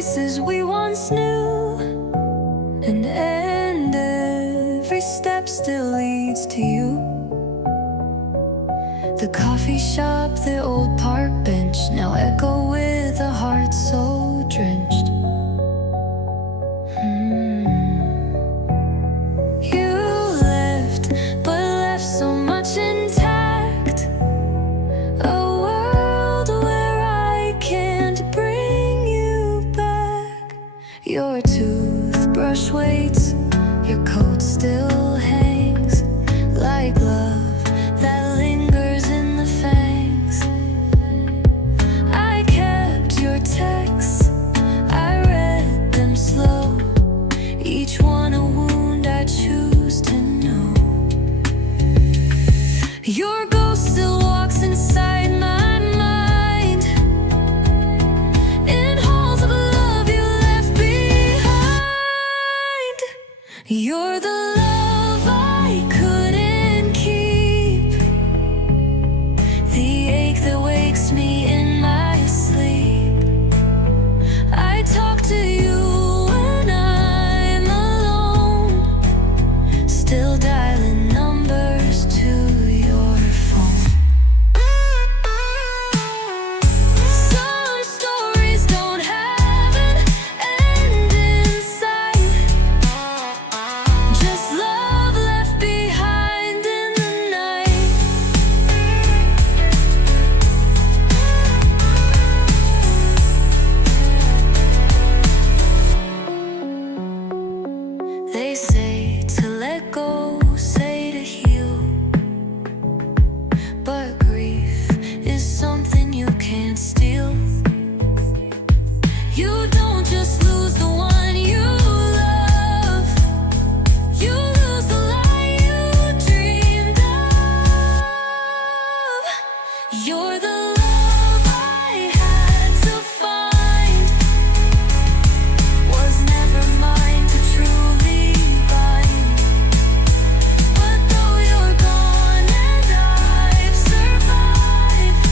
faces we once knew, and every step still leads to you. The coffee shop, the old park bench, now echo with a heart so drenched. You left, but left so much intact. A world where I can't bring you back. Your toothbrush waits, your coat still hangs like love that lingers in the fangs. I kept your texts, I read them slow, each one a wound I choose to know. Your ghost still walks inside my mind, in halls of love you left behind. You're the love I couldn't keep, the ache that wakes me in my sleep. I talk to you when I'm alone, still dialing numbers to your phone. Some stories don't have an end in sight, just love left behind in the night. They say to let go, say to heal, but grief is something you can't steal. You don't just lose the one you love, you lose the lie you dreamed of. You're the love I had to find, was never mine to truly bind. But though you're gone and I've survived,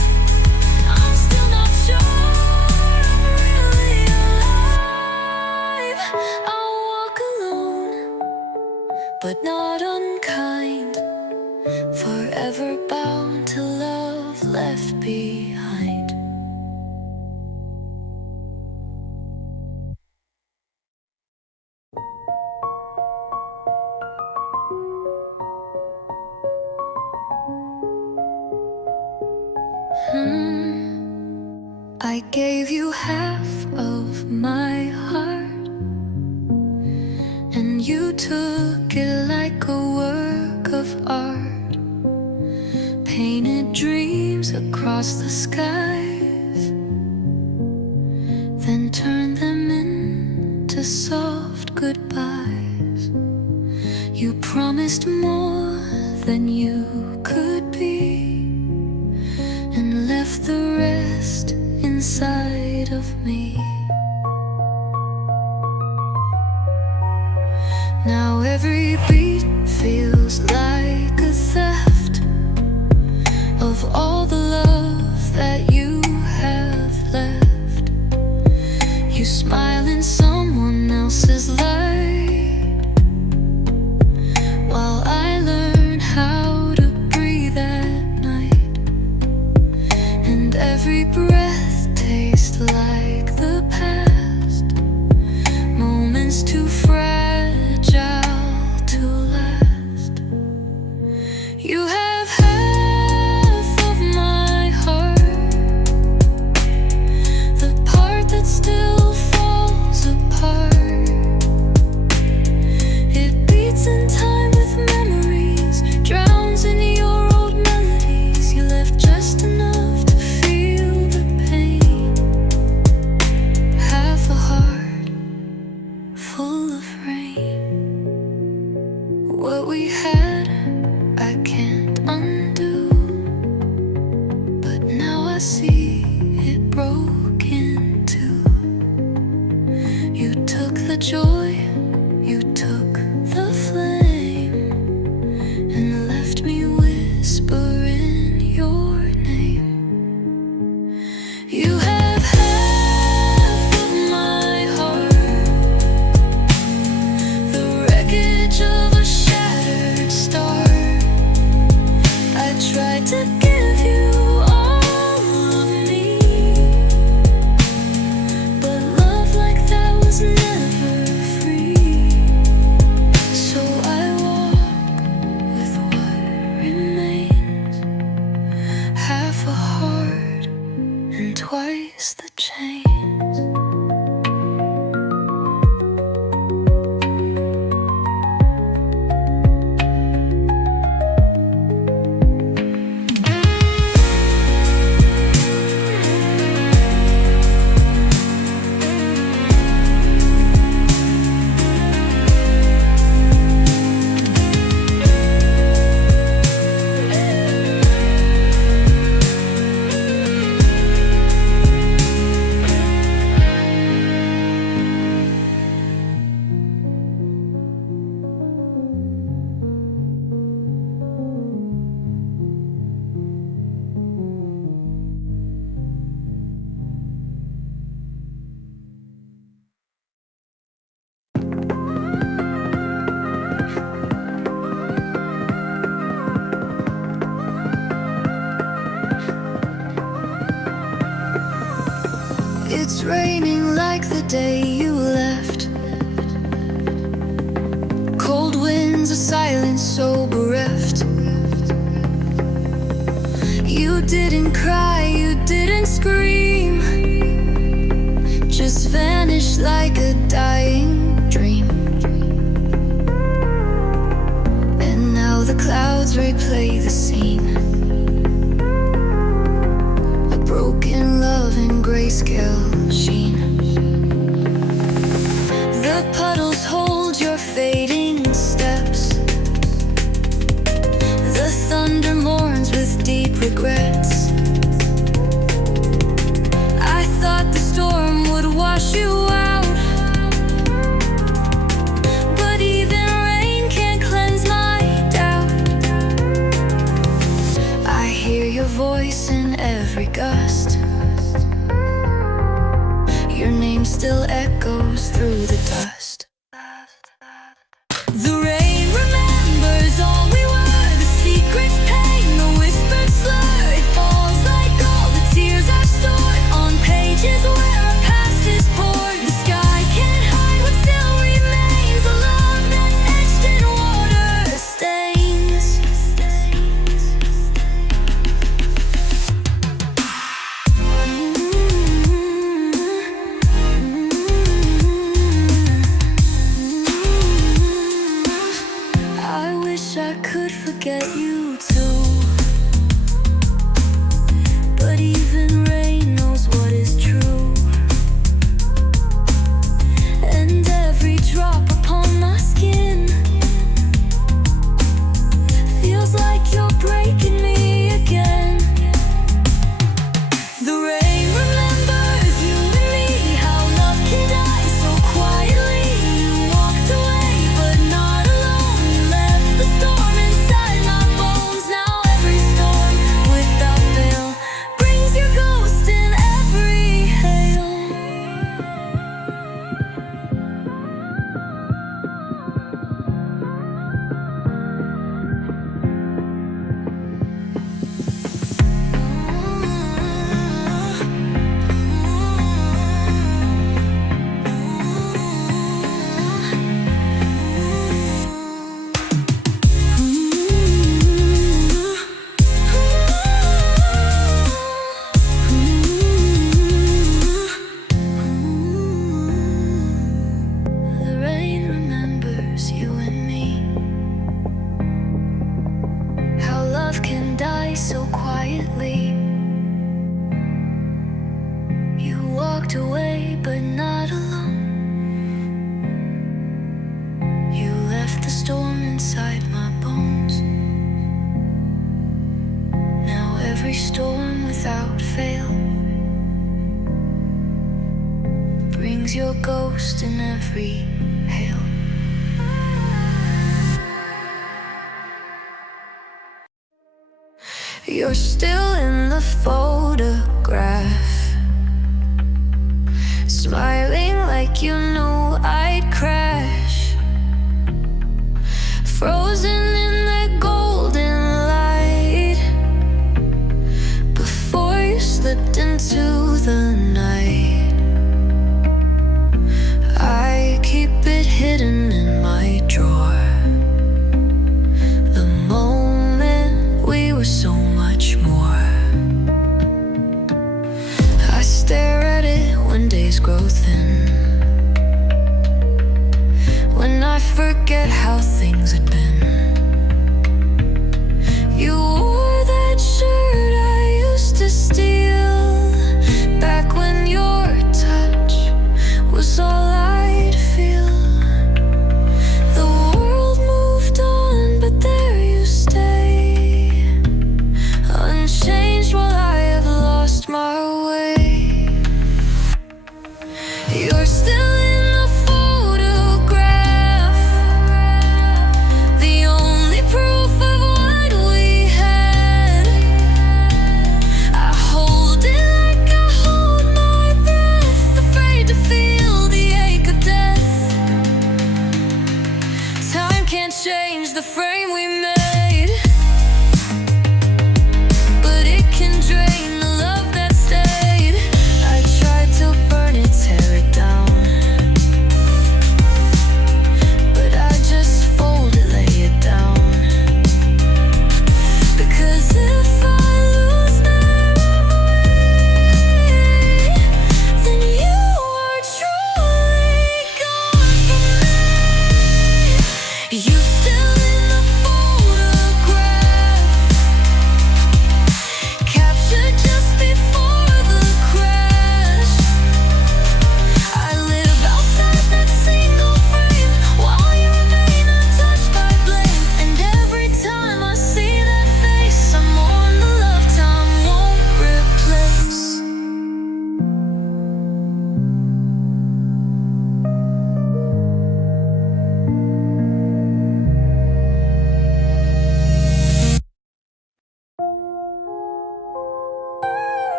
I'm still not sure I'm really alive. I'll walk alone, but not unkind, forever bound to love left behind. I gave you half of my heart, and you took it like a work of art. Painted dreams across the skies, then turned them into soft goodbyes. You promised more than you could be, and left the rest inside of me. Now every beat feels like a theft of all the love that you have left. You smile in someone else's light, while I learn how to breathe at night. And every breath tastes like the past, moments too fragile to last. You have half of my heart, the part that still falls apart. It beats in time with memories, drowns in your old melodies. You left just enough to feel the pain. Half a heart full of rain. What we had, I can't release the chains. It's raining like the day you left. Cold winds, a silence so bereft. You didn't cry, you didn't scream, just vanished like a dying dream. And now the clouds replay the scene. Broken love in grayscale sheen. The puddles hold your fading steps. The thunder mourns with deep regrets. I thought the storm would wash you out, but even rain can't cleanse my doubt. I hear your voice in every gust. Your name still echoes through the dust. The rain remembers all we were, the secrets pain, the whispered slur. It falls like all the tears I've stored on pages where our past is poured. The sky can't hide what still remains, a love that's etched in water stains. I could forget you too, but even rain knows what is true. And every drop upon my skin feels like you're breaking me again. The rain remembers you and me, how love can die so quietly. You walked away, but not alone. You left the storm inside my bones. Now every storm, without fail, brings your ghost in every hail. The rain remembers you and me, how love can die so quietly. You walked away, but not alone. You left the storm inside my bones. Now every storm without fail brings your ghost in every hail. You're still in the photograph, smiling like you knew I'd crash, frozen in the golden light before you slipped into the night. I keep it hidden in my drawer, the moment we were so much more. I stare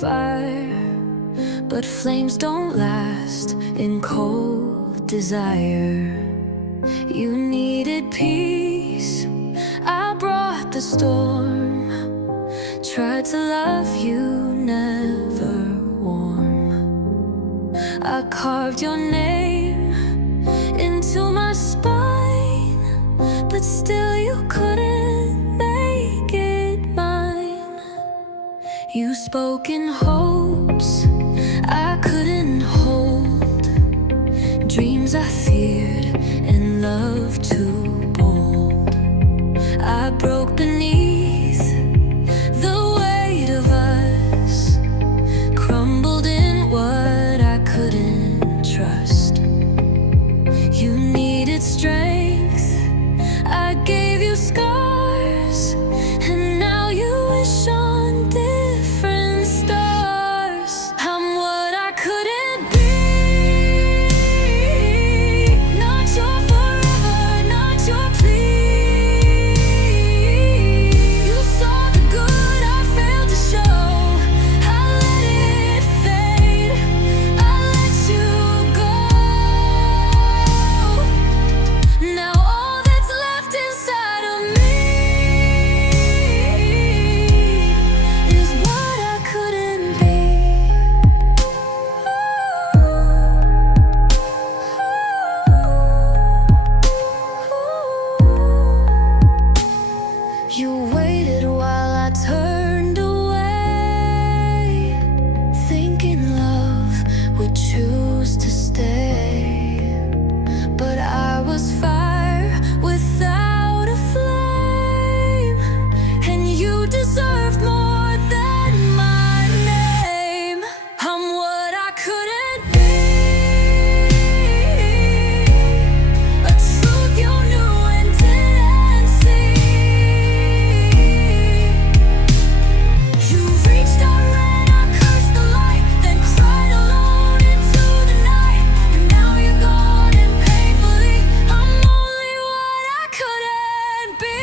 fire, but flames don't last in cold desire. You needed peace, I brought the storm. Tried to love you, never warm. I carved your name into my spine, but still you couldn't make it mine. You spoke in hopes I couldn't hold, dreams I feared and love too bold. I broke beneath the weight of us, crumbled in what I couldn't trust. You needed strength, I gave you scars, and now you wish on different stars. I'm what I couldn't be, not your forever, not your plea. You saw the good I failed to show, I let it fade, I let you go. Now all that's left inside of me is what I couldn't be. You waited while I turned away, thinking love would choose to stay. But I was fire without a flame, and you deserved more than my name. I'm what I couldn't be, a truth you knew and didn't see. You reached out, ran, I cursed the light, then cried alone into the night. And now you're gone and painfully, I'm only what I couldn't be.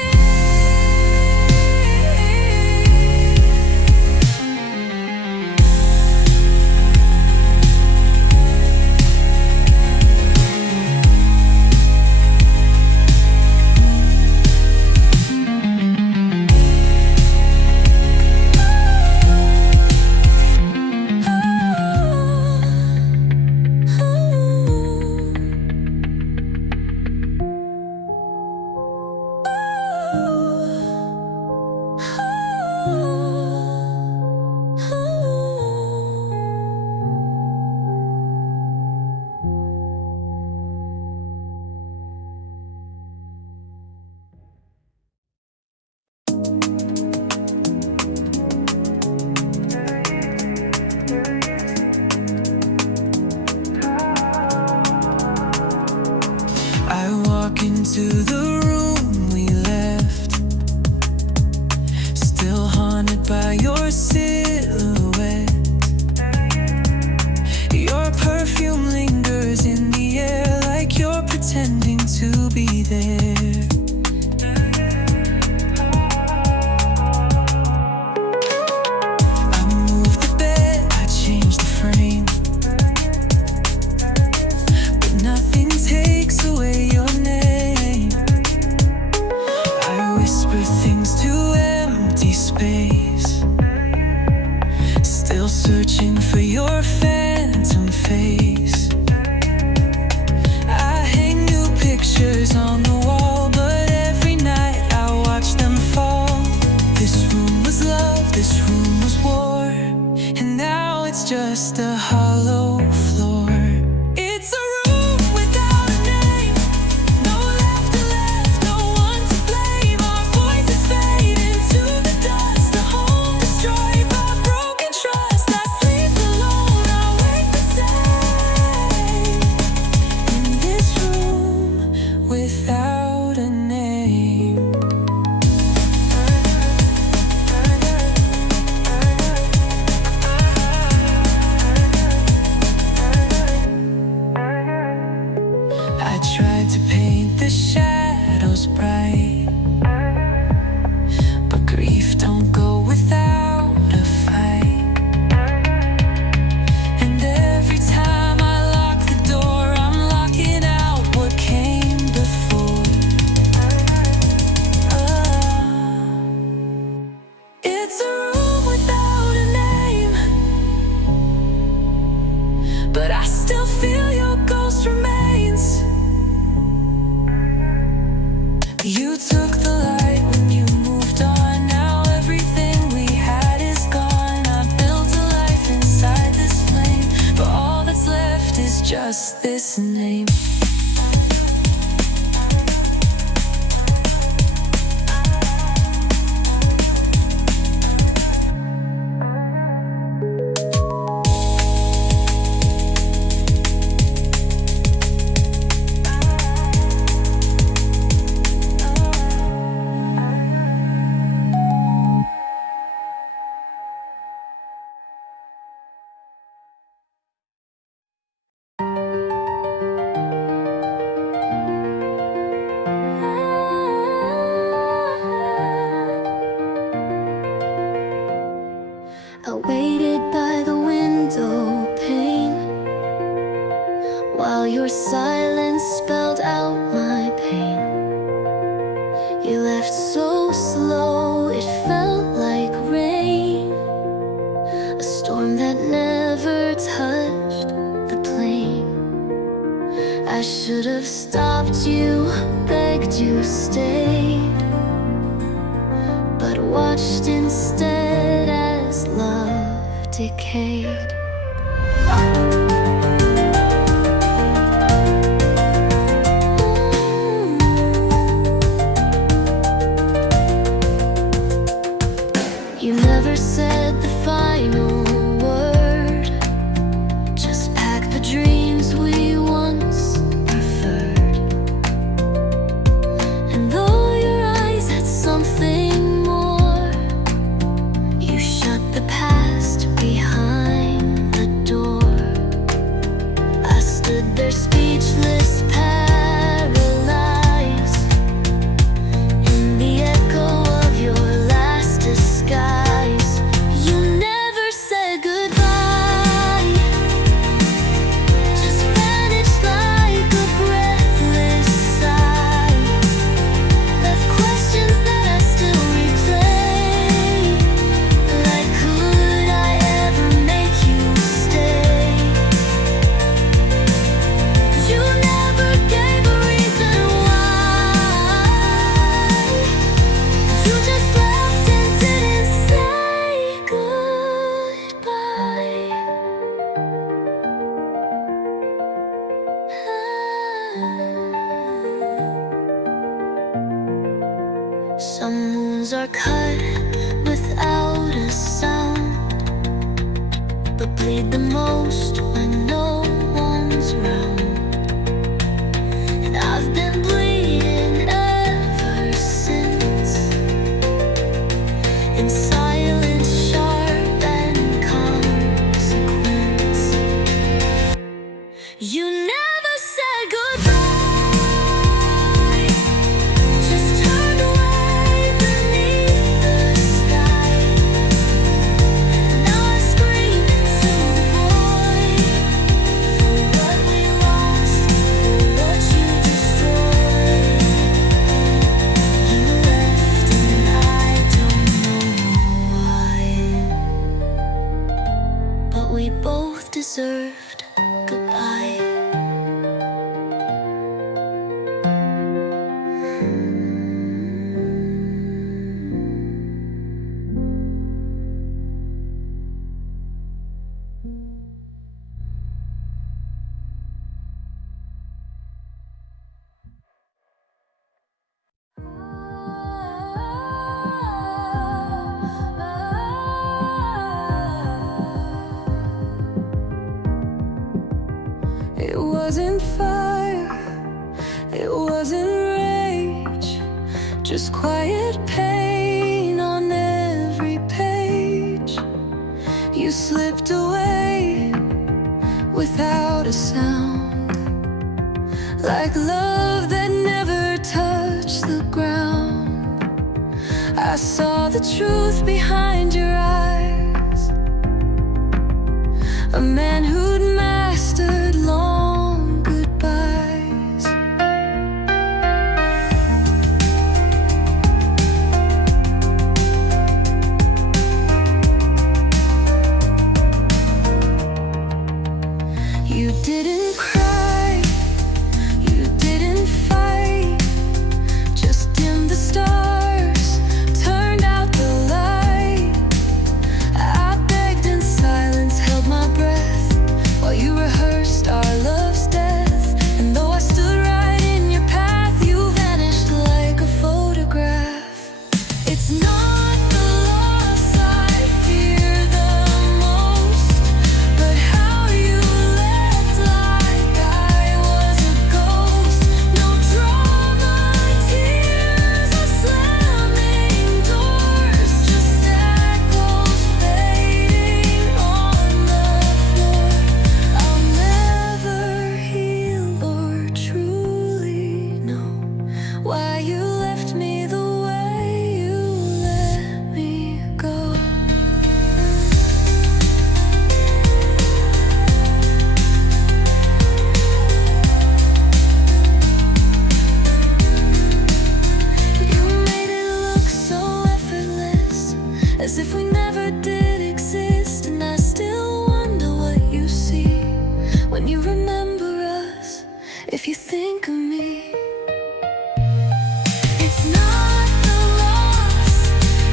I walk into the room we left, still haunted by your silhouette. Your perfume lingers in the air, like you're pretending to be there. I moved the bed, I changed the frame, but nothing takes away your name. I whisper things to empty space, still searching for your phantom face. I hang new pictures on the wall, but every night I watch them fall. This room was love, this room was war, and now it's just a hollow floor. It's a room without a name, no laughter left, no one to blame. Our voices fade into the dust, a home destroyed by broken trust. I sleep alone, I wake the same, in this room without a name. but I still feel your ghost remains. You took the light when you moved on. Now everything we had is gone. I built a life inside this flame, but all that's left is just this name. I waited by the window pane while your silence spelled out my pain. You left so slow, it felt like rain, a storm that never touched the plane. I should have stopped you, begged you stayed, but watched instead as love decayed. You never said the final word, just packed the dreams we once preferred. And though your eyes had something more, you shut the past behind the door. I stood there speechless, paralyzed in the echo of your last disguise. You never said goodbye, just vanished like a breathless sigh. Left questions that I still replay, like could I ever make you stay? You never gave a reason why. You just left and didn't say goodbye. Some wounds are cut without a sound, but bleed the most when no one's around. And I've been bleeding ever since, in silence sharp and consequence. You never said goodbye, just turned away beneath the sky. Now I scream into the void, for what we lost, for what you destroyed. You left and I don't know why, but we both deserved goodbye. It wasn't fire, it wasn't rage, just quiet pain on every page. You slipped away without a sound, like love that never touched the ground. I saw the truth behind your eyes, a man who'd mastered long goodbyes. You didn't cry, you didn't fight, just dimmed the stars, turned out the light. I begged in silence, held my breath, while you rehearsed our love's death. And though I stood right in your path, you vanished like a photograph. It's not the loss I fear the most, but how you left like I was a ghost. No drama, tears, or slamming doors, just echoes fading on the floor. I'll never heal or truly know why you left me the way you let me go. You made it look so effortless, as if we never did exist. And I still wonder what you see when you remember us, if you think of me. It's not the loss,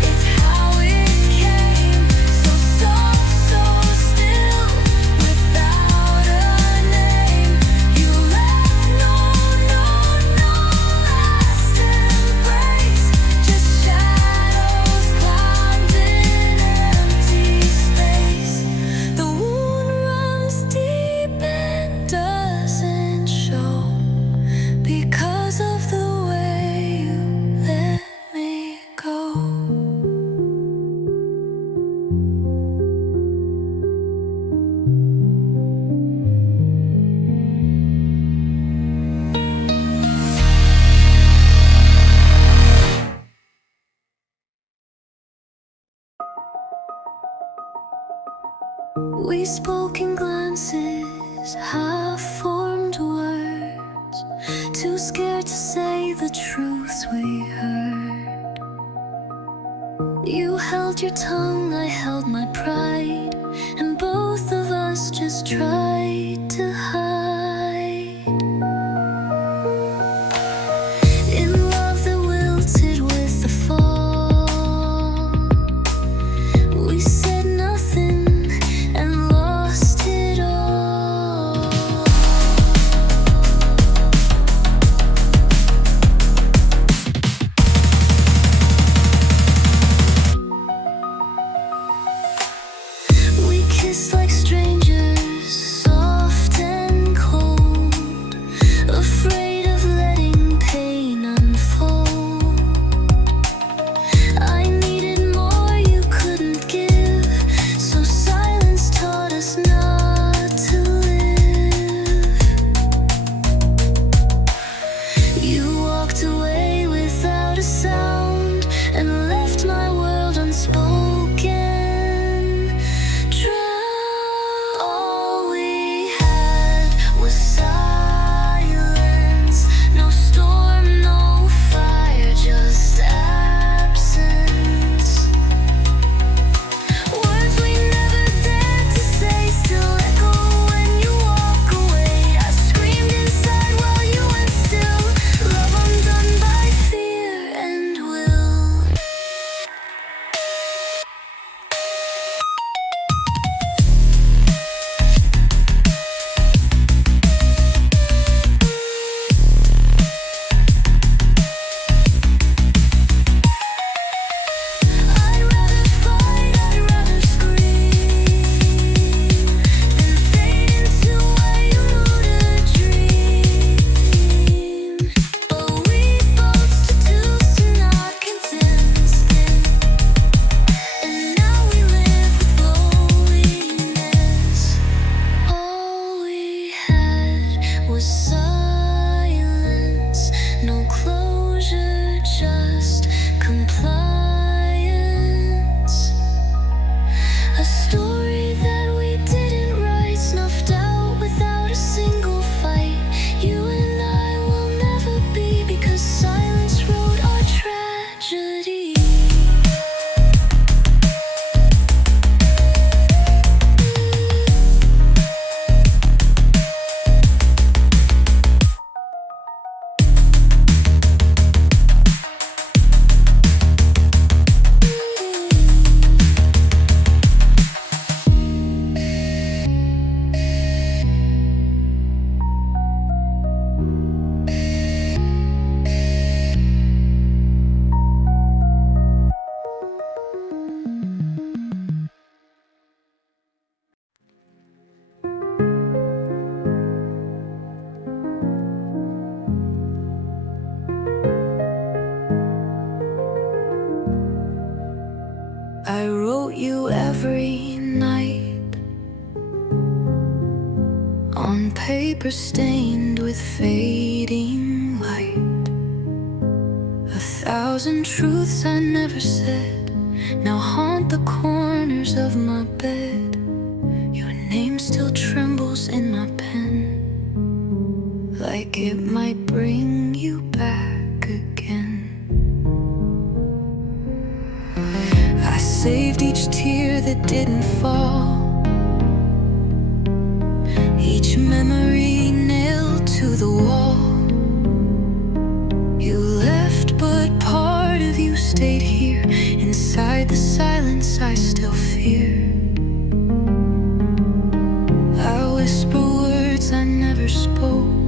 it's how it came. So soft, so still, without a name. You left no last embrace, just shadows climbed in empty space. The wound runs deep and doesn't show, because of the way you let me go. We spoke in glances, half-formed words, too scared to say the truths we heard. You held your tongue, I held my pride, and both of us just tried to hide. In love that wilted with the fall, we said nothing and lost it all. We kissed like strangers, on paper stained with fading light. 1,000 truths I never said now haunt the corners of my bed. Your name still trembles in my pen, like it might bring you back again. I saved each tear that didn't fall, each memory nailed to the wall. You left, but part of you stayed here. Inside the silence I still fear. I whisper words I never spoke,